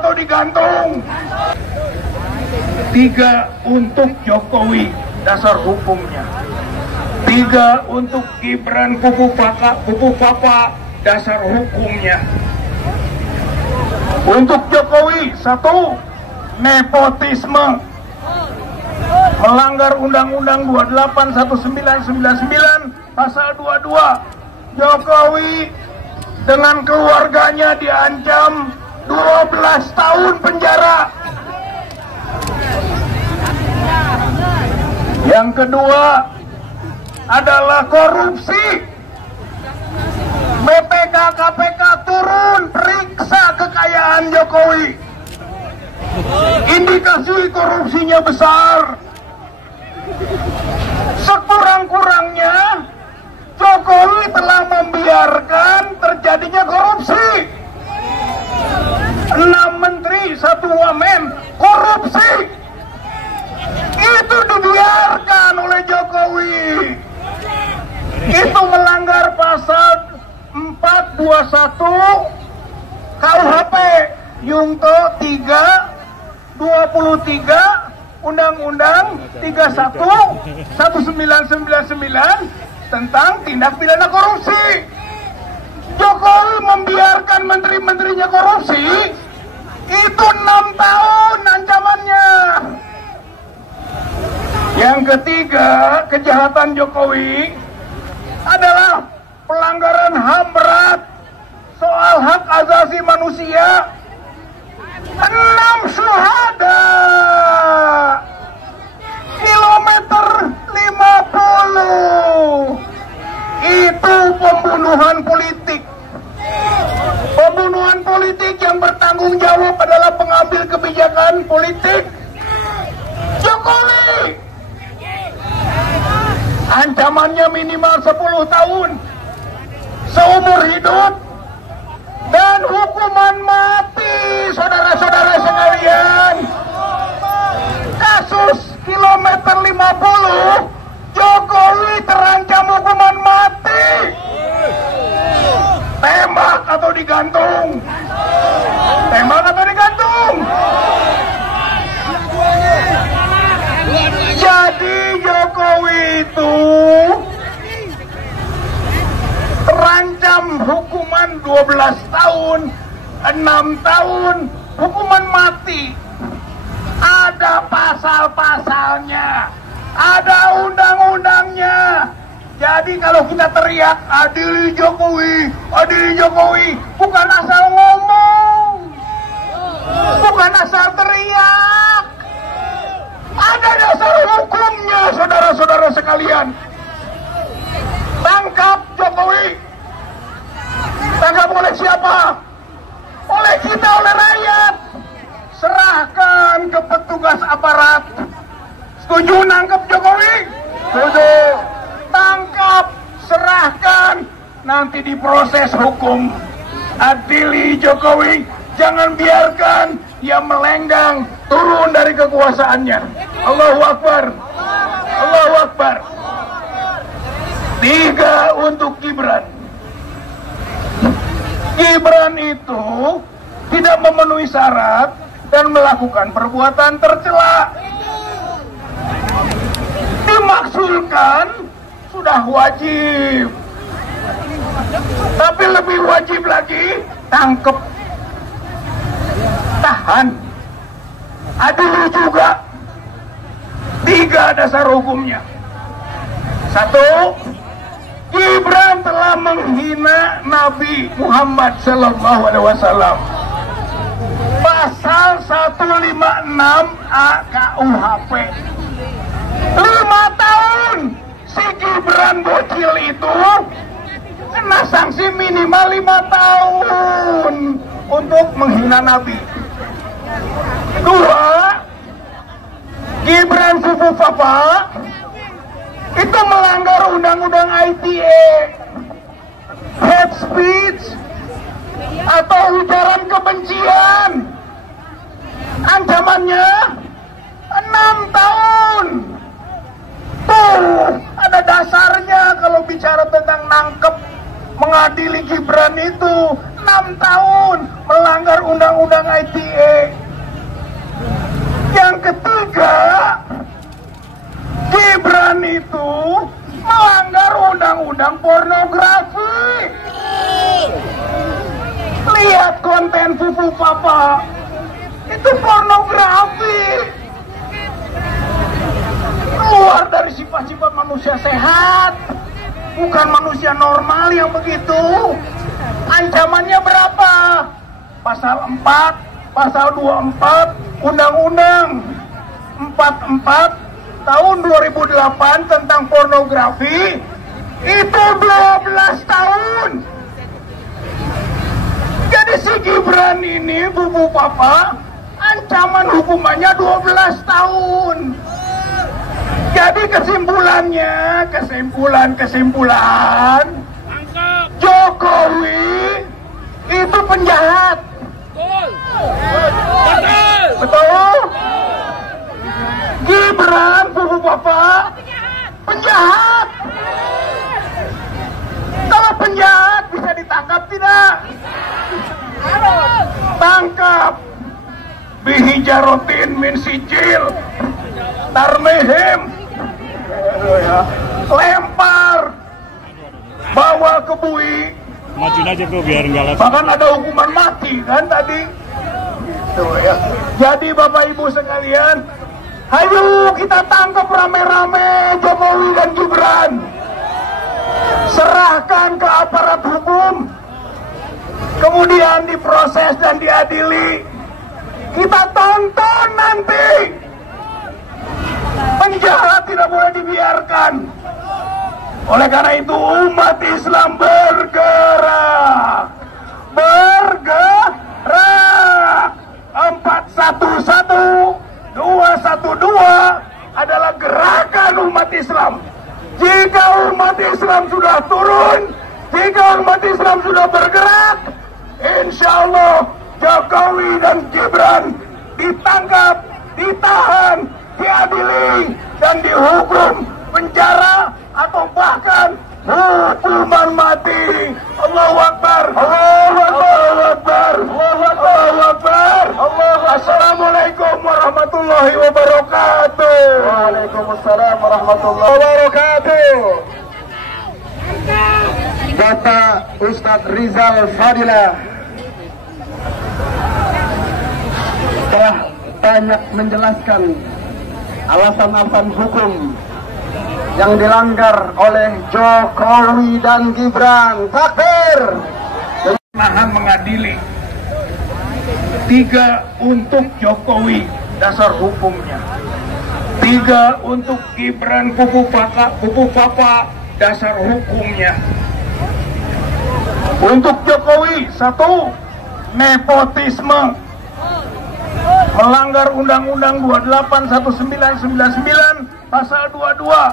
atau digantung? 3 untuk Jokowi, dasar hukumnya. 3 untuk Gibran kupu papa, dasar hukumnya. Untuk Jokowi, 1, nepotisme, melanggar Undang-Undang 28 1999 pasal 22. Jokowi dengan keluarganya diancam 12 tahun penjara. Yang kedua adalah korupsi. BPK KPK turun periksa kekayaan Jokowi. Indikasi korupsinya besar. Sekurang-kurangnya Jokowi telah membiarkan terjadinya korupsi. 6 menteri, 1 wamen korupsi. Itu dibiarkan oleh Jokowi. Itu melanggar pasal 421 KUHP Yungto 323 Undang-Undang 31 1999 tentang tindak pidana korupsi. Jokowi membiarkan menteri-menterinya korupsi, itu 6 tahun ancamannya. Yang ketiga, kejahatan Jokowi adalah pelanggaran HAM berat soal hak asasi manusia. 6 syuhada, kilometer 50, itu pembunuhan politik. Pembunuhan politik yang bertanggung jawab adalah pengambil kebijakan politik Jokowi. Ancamannya minimal 10 tahun, seumur hidup, dan hukuman mati. Saudara-saudara sekalian, kasus kilometer 50, Jokowi terancam hukuman mati. Tembak atau digantung? Tembak atau digantung? Jadi Jokowi itu terancam hukuman 12 tahun, 6 tahun, hukuman mati. Ada pasal-pasalnya, ada undang-undangnya. Jadi kalau kita teriak adili Jokowi, bukan asal ngomong, bukan asal teriak. Ada dasar hukumnya, saudara-saudara sekalian. Tangkap Jokowi. Tangkap oleh siapa? Oleh kita, oleh rakyat. Serahkan ke petugas aparat. Setuju nangkep Jokowi? Setuju. Tangkap, serahkan, nanti diproses hukum. Adili Jokowi, jangan biarkan dia melenggang, turun dari kekuasaannya. Allahu Akbar. Allahu Akbar. 3 untuk Gibran. Gibran itu tidak memenuhi syarat dan melakukan perbuatan tercela. Dimaksudkan sudah wajib, tapi lebih wajib lagi tangkep, tahan, adili juga. 3 dasar hukumnya. 1, Gibran telah menghina Nabi Muhammad SAW. Pasal 156A KUHP. 5 tahun si Gibran bocil itu kena sanksi minimal 5 tahun untuk menghina Nabi. 2, Gibran kupu papa itu melanggar undang-undang ITE, hate speech atau ujaran kebencian. Ancamannya 6 tahun. Tuh, ada dasarnya kalau bicara tentang nangkep, mengadili Gibran itu 6 tahun melanggar undang-undang ITE. Yang ketiga, Gibran itu melanggar undang-undang pornografi. Lihat konten Fufu Papa, itu pornografi. Keluar dari sifat-sifat manusia sehat, bukan manusia normal yang begitu. Ancamannya berapa? Pasal 4, pasal 24, Undang-Undang 44 tahun 2008 tentang pornografi, itu 12 tahun. Jadi si Gibran ini, Fufu Papa, ancaman hukumannya 12 tahun. Jadi kesimpulan, Jokowi itu penjahat. Betul? Gibran, Fufu Papa, penjahat. Kalau penjahat bisa ditangkap tidak? Tangkap. Bihijarotin min sijil tarmehim, lempar, bawa ke bui. Majuin aja bro biar enggak lewat. Bahkan ada hukuman mati kan tadi. Tuh ya. Jadi Bapak Ibu sekalian, ayo kita tangkap rame-rame Jokowi dan Gibran. Serahkan ke aparat hukum. Kemudian diproses dan diadili. Kita tonton nanti. Penjahat tidak boleh dibiarkan. Oleh karena itu umat Islam bergerak. 411 212 adalah gerakan umat Islam. Jika umat Islam sudah turun, jika umat Islam sudah bergerak, insya Allah Jokowi dan Gibran ditangkap, ditahan, diadili, dan dihukum penjara atau bahkan hukuman mati. Allahu Akbar, Allahu Akbar, Allahu Akbar, Assalamualaikum warahmatullahi wabarakatuh. Waalaikumsalam warahmatullahi wabarakatuh. Bapak Ustadz Rizal Fadilah telah banyak menjelaskan alasan-alasan hukum yang dilanggar oleh Jokowi dan Gibran. Takbir. Nahan mengadili. 3 untuk Jokowi dasar hukumnya. 3 untuk Gibran Fufu Papa dasar hukumnya. Untuk Jokowi 1, nepotisme, melanggar Undang-Undang 28 1999 pasal 22.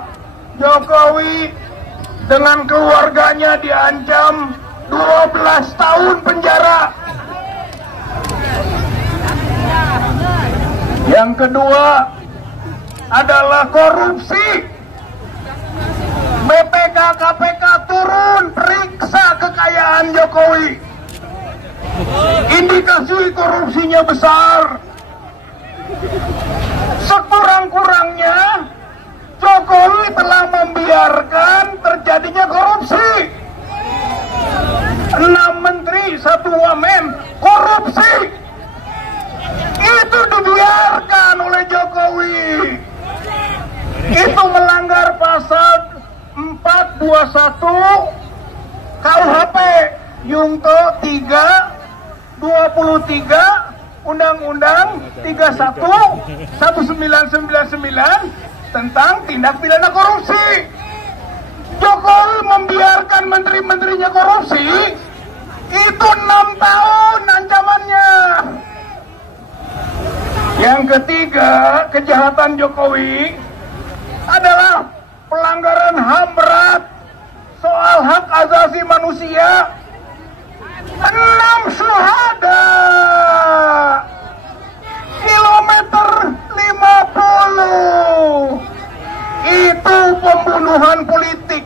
Jokowi dengan keluarganya diancam 12 tahun penjara. Yang kedua adalah korupsi. BPK KPK turun periksa kekayaan Jokowi. Indikasi korupsinya besar. Sekurang-kurangnya Jokowi telah membiarkan terjadinya korupsi. 6 menteri, 1 wamen korupsi. Itu dibiarkan oleh Jokowi. Itu melanggar pasal 421 KUHP Yungto 323 Undang-Undang 31 1999 tentang tindak pidana korupsi. Jokowi membiarkan menteri-menterinya korupsi, itu 6 tahun ancamannya. Yang ketiga, kejahatan Jokowi adalah pelanggaran HAM berat soal hak asasi manusia. 6 syuhada, kilometer 50, itu pembunuhan politik.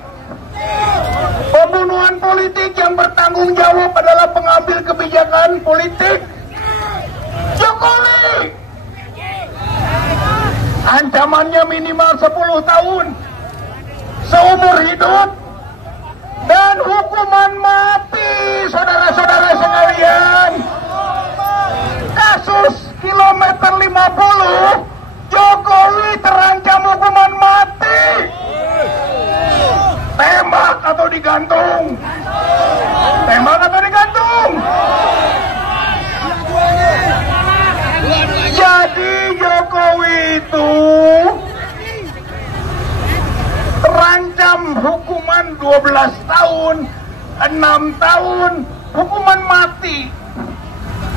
Pembunuhan politik yang bertanggung jawab adalah pengambil kebijakan. kebijakan politik Jokowi. Ancamannya minimal 10 tahun seumur hidup dan hukuman mati, saudara-saudara sekalian. Kasus kilometer 50, Jokowi terancam hukuman mati. Tembak atau digantung? Tembak atau digantung? Jadi Jokowi itu terancam hukuman 12 tahun, 6 tahun, hukuman mati.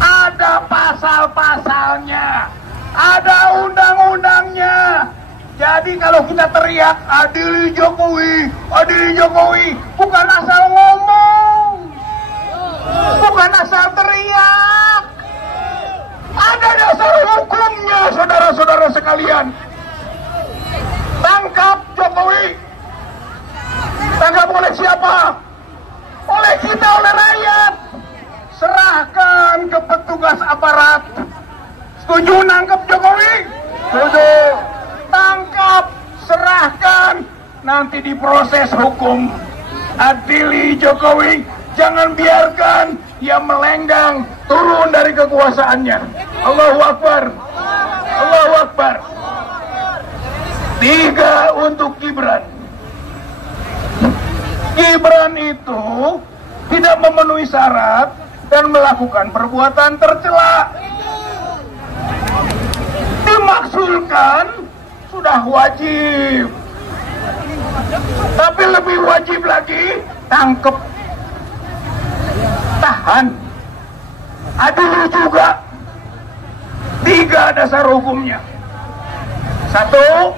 Ada pasal-pasalnya, ada undang-undangnya. Jadi kalau kita teriak adili Jokowi, bukan asal ngomong, bukan asal teriak. Ada dasar hukumnya, saudara-saudara sekalian. Tangkap Jokowi. Tangkap oleh siapa? Oleh kita, oleh rakyat. Serahkan ke petugas aparat. Setuju nangkep Jokowi? Setuju. Tangkap, serahkan, nanti diproses hukum. Adili Jokowi, jangan biarkan dia melenggang turun dari kekuasaannya. Allahu Akbar. Allahu Akbar. 3 untuk Gibran. Gibran itu tidak memenuhi syarat dan melakukan perbuatan tercela. Dimaksudkan sudah wajib, tapi lebih wajib lagi tangkep, tahan, adili juga. 3 dasar hukumnya. 1,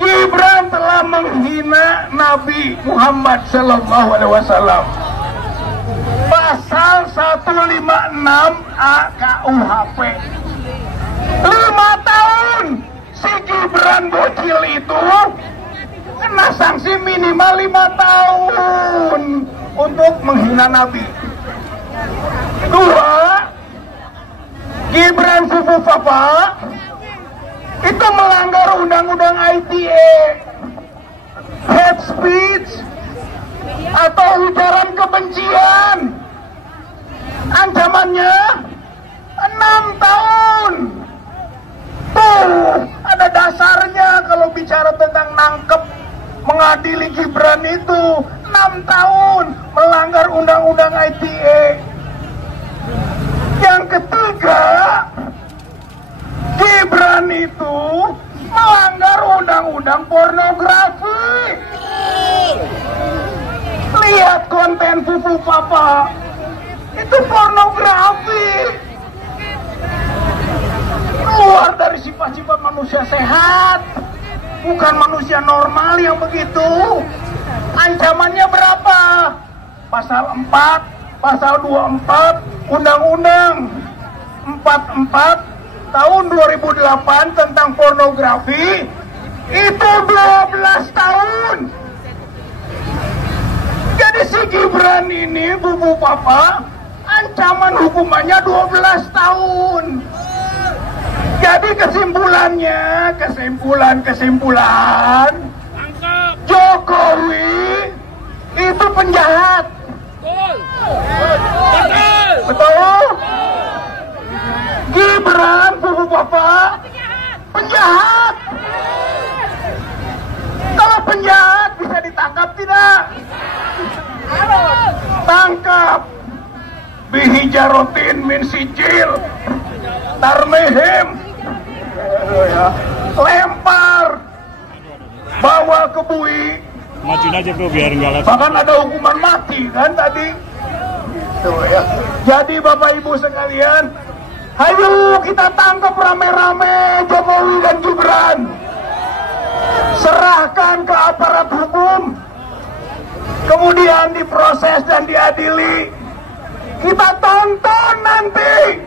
Gibran telah menghina Nabi Muhammad SAW. Pasal 156A KUHP. 5 tahun si Gibran bocil itu kena sanksi minimal 5 tahun untuk menghina Nabi. 2, Gibran Fufu Papa itu melanggar undang-undang ITE, hate speech atau ujaran kebencian. Ancamannya 6 tahun. Tuh, ada dasarnya kalau bicara tentang nangkep, mengadili Gibran itu 6 tahun melanggar undang-undang ITE. Yang ketiga, Gibran itu melanggar undang-undang pornografi. Lihat konten Fufu Papa, itu pornografi. Keluar dari sifat-sifat manusia sehat, bukan manusia normal yang begitu. Ancamannya berapa? Pasal 4, pasal 24, Undang-Undang 44 tahun 2008 tentang pornografi, itu 12 tahun. Jadi si Gibran ini, Bubu Papa, ancaman hukumannya 12 tahun. Jadi kesimpulan, Jokowi itu penjahat. Betul? Gibran, Bubu Papa, penjahat. Kalau penjahat bisa ditangkap tidak? Tangkap. Bihijarotin min sijil tarmehim, lempar, bawa ke bui. Majuin aja bro biar nggak lewat. Bahkan ada hukuman mati kan tadi. Tuh ya. Jadi Bapak Ibu sekalian, ayo kita tangkap rame-rame Jokowi dan Gibran. Serahkan ke aparat hukum, kemudian diproses dan diadili. Kita tonton nanti.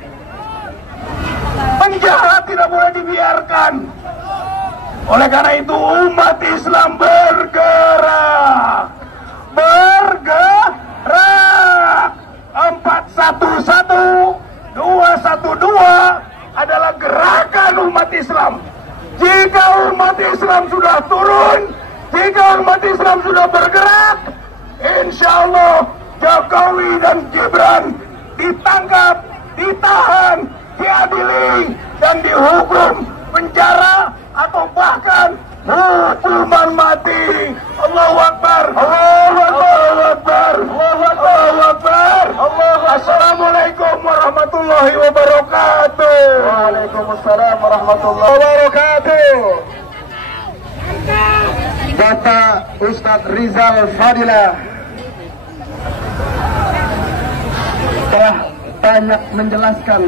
Penjahat tidak boleh dibiarkan. Oleh karena itu umat Islam bergerak. 411 Islam. Jika umat Islam sudah turun, jika umat Islam sudah bergerak, insya Allah Jokowi dan Gibran ditangkap, ditahan, diadili, dan dihukum penjara atau bahkan hukuman mati. Allahu Akbar, Allahu Akbar, Allahu Akbar, Allahu Akbar. Assalamualaikum warahmatullahi wabarakatuh. Waalaikumsalam warahmatullahi wabarakatuh. Bapak Ustadz Rizal Fadilah telah banyak menjelaskan